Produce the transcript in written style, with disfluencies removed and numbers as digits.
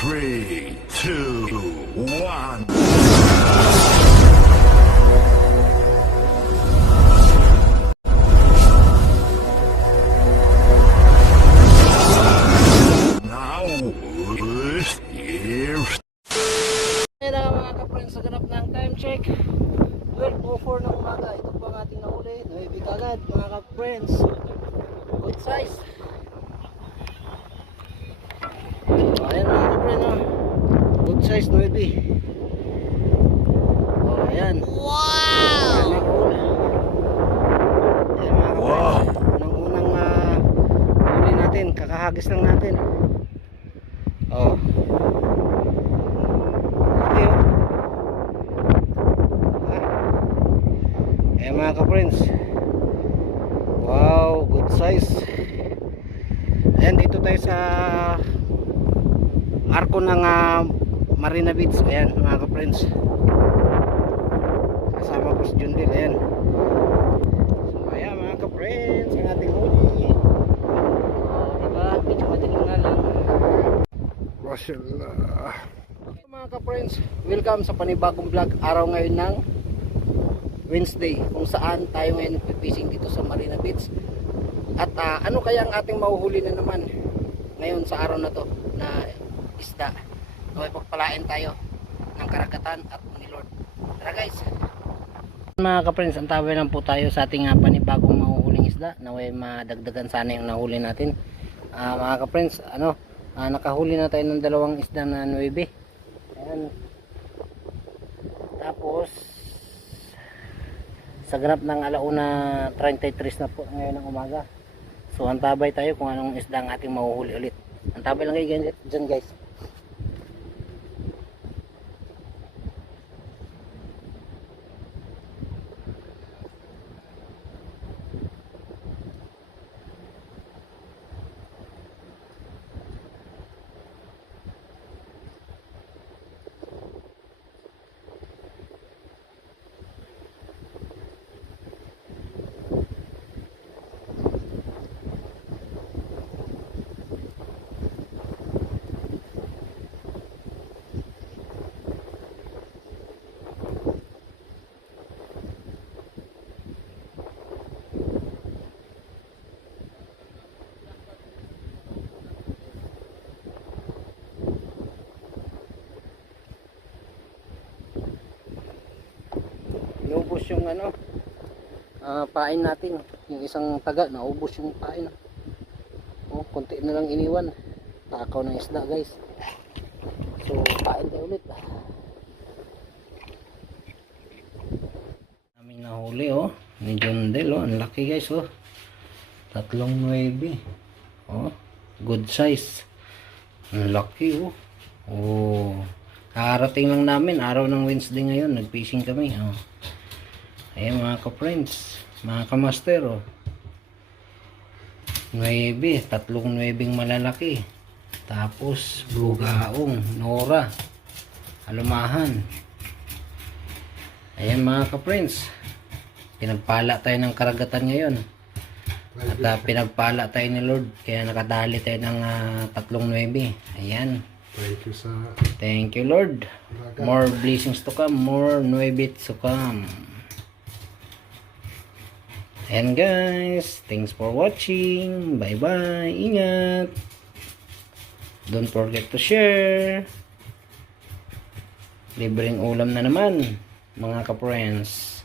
3, 2, 1. Now, here's Ayan na mga ka-friends, sa ganap ng time check 12:04 ng umaga. Ito po ang ating nahuli, Nueve kagad mga ka-friends. Good size. Ayan mga ka-friends, oh. Good size Nueve. Ayan. Wow! Ayan mga ka-friends, unang huli natin, kakahagis lang natin. Oh. Ayan mga ka-friends, wow, good size. Ayan, dito tayo sa arko ng Marina Beach. Ayan mga ka-friends, kasama ko si Jundil. Ayan, so ayan mga ka-friends, ang ating huli. Diba, medyo madilim nga lang. Mashallah. Mga ka-friends, welcome sa panibagong vlog. Araw ngayon ng Wednesday, kung saan tayo ngayon nagpipishing dito sa Marina Beach. At ano kaya ang ating mahuhuli na naman ngayon sa araw na to na isda, na may pagpalain tayo ng karagatan at ni Lord. Tara guys, mga ka-friends, antabi lang po tayo sa ating panibagong mahuhuling isda na may madagdagan sana yung nahuli natin. Mga ka-friends, nakahuli na tayo ng dalawang isda na 9. Ayan. Tapos sa ganap ng 1:33 na po ngayon ng umaga. So antabay tayo kung anong isda ang ating mahuhuli ulit. Antabay lang kayo dyan guys. Naubos yung pain natin, yung isang taga, naubos yung pain. Oh, konti na lang iniwan. Takaw ng isda guys. So pain tayo ulit. Aming nahuli ni Jundel, ang laki guys. 3.9. Good size. Ang laki. Kakarating lang namin, araw ng Wednesday ngayon, nagfishing kami. Ayan mga ka-friends, mga ka-master. 9, 3.9 malalaki. Tapos bugaong, nora, alumahan. Ayan mga ka-friends, pinagpala tayo ng karagatan ngayon. At pinagpala tayo ni Lord, kaya nakadali tayo ng 3.9. Ayan. Thank you Lord. More blessings to come, more 9 to come. And guys, thanks for watching. Bye bye. Ingat. Don't forget to share. Libreng ulam na naman mga ka-friends.